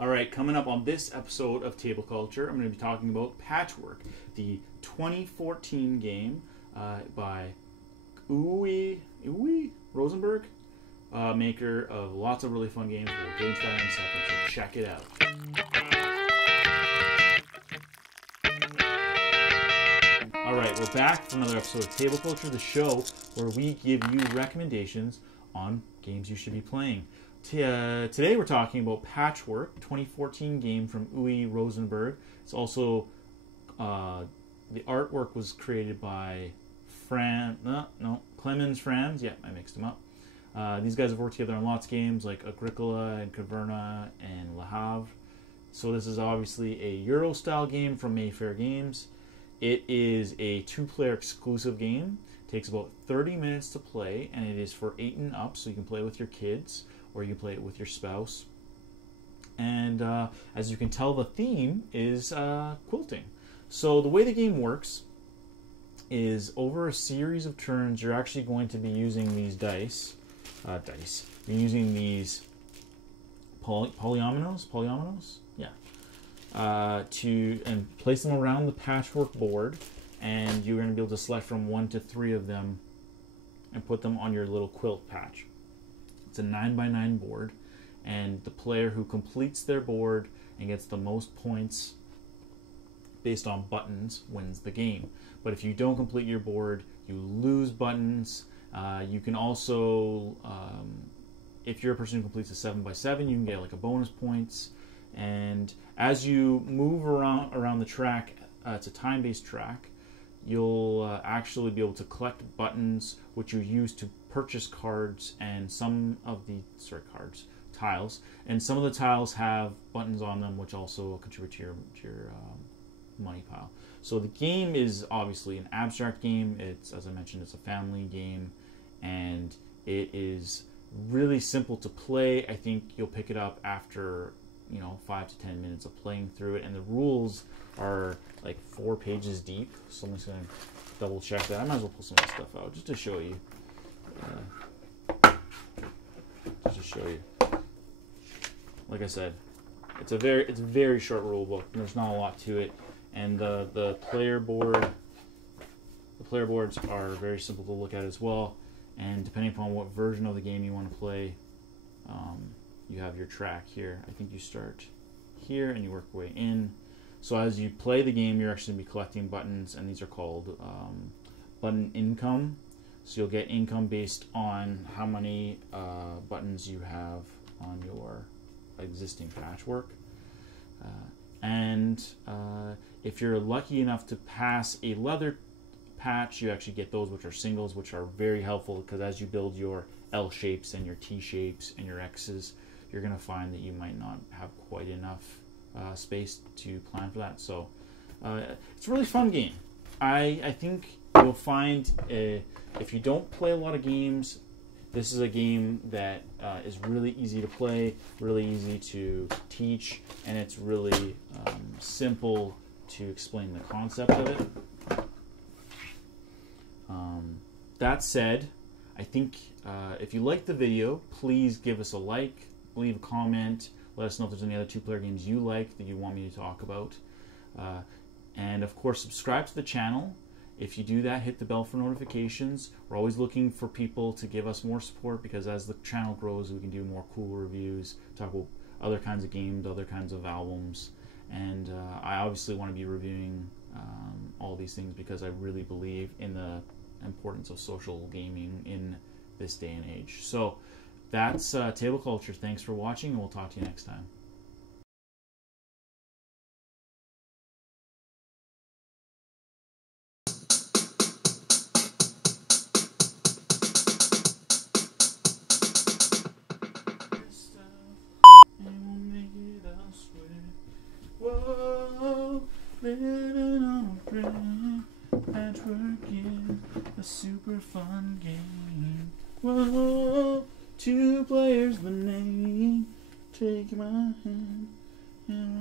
Alright, coming up on this episode of Table Culture, I'm going to be talking about Patchwork, the 2014 game by Uwe Rosenberg, maker of lots of really fun games. We'll get into that in a second, so check it out. Alright, we're back for another episode of Table Culture, the show where we give you recommendations on games you should be playing. Today we're talking about Patchwork, 2014 game from Uwe Rosenberg. It's also, the artwork was created by Clemens Franz. Yeah, I mixed them up. These guys have worked together on lots of games like Agricola and Caverna and Havre. So this is obviously a Euro-style game from Mayfair Games. It is a two-player exclusive game. It takes about 30 minutes to play, and it is for 8 and up, so you can play with your kids, or you can play it with your spouse. And as you can tell, the theme is quilting. So the way the game works is over a series of turns, you're actually going to be using these dice. You're using these polyominoes? Yeah. To place them around the patchwork board, and you're going to be able to select from 1 to 3 of them and put them on your little quilt patch. It's a 9x9 board, and the player who completes their board and gets the most points based on buttons wins the game. But if you don't complete your board, you lose buttons. You can also, if you're a person who completes a 7x7, you can get like a bonus points. And as you move around the track, it's a time-based track, you'll actually be able to collect buttons which you use to purchase cards, and some of the tiles, and some of the tiles have buttons on them which also contribute to your money pile. So the game is obviously an abstract game. It's, as I mentioned, it's a family game, and it is really simple to play. I think you'll pick it up after 5 to 10 minutes of playing through it, and the rules are like 4 pages deep, so I'm just going to double check that. I might as well pull some of this stuff out just to show you. Like I said, it's a very short rule book, and there's not a lot to it, and the player boards are very simple to look at as well, and depending upon what version of the game you want to play, you have your track here. I think you start here and you work your way in. So as you play the game, you're actually going to be collecting buttons, and these are called button income. So you'll get income based on how many buttons you have on your existing patchwork. And if you're lucky enough to pass a leather patch, you actually get those which are singles, which are very helpful because as you build your L shapes and your T shapes and your X's, you're going to find that you might not have quite enough space to plan for that. So it's a really fun game. I think you'll find if you don't play a lot of games, this is a game that is really easy to play, really easy to teach, and it's really simple to explain the concept of it. That said, I think if you liked the video, please give us a like, leave a comment, let us know if there's any other two-player games you like that you want me to talk about. And of course, subscribe to the channel. If you do that, hit the bell for notifications. We're always looking for people to give us more support, because as the channel grows, we can do more cool reviews, talk about other kinds of games, other kinds of albums. And I obviously want to be reviewing all these things because I really believe in the importance of social gaming in this day and age. So that's Table Culture. Thanks for watching, and we'll talk to you next time. Whoa, living on a dream, patchwork is a super fun game. Whoa, 2 players the name, take my hand and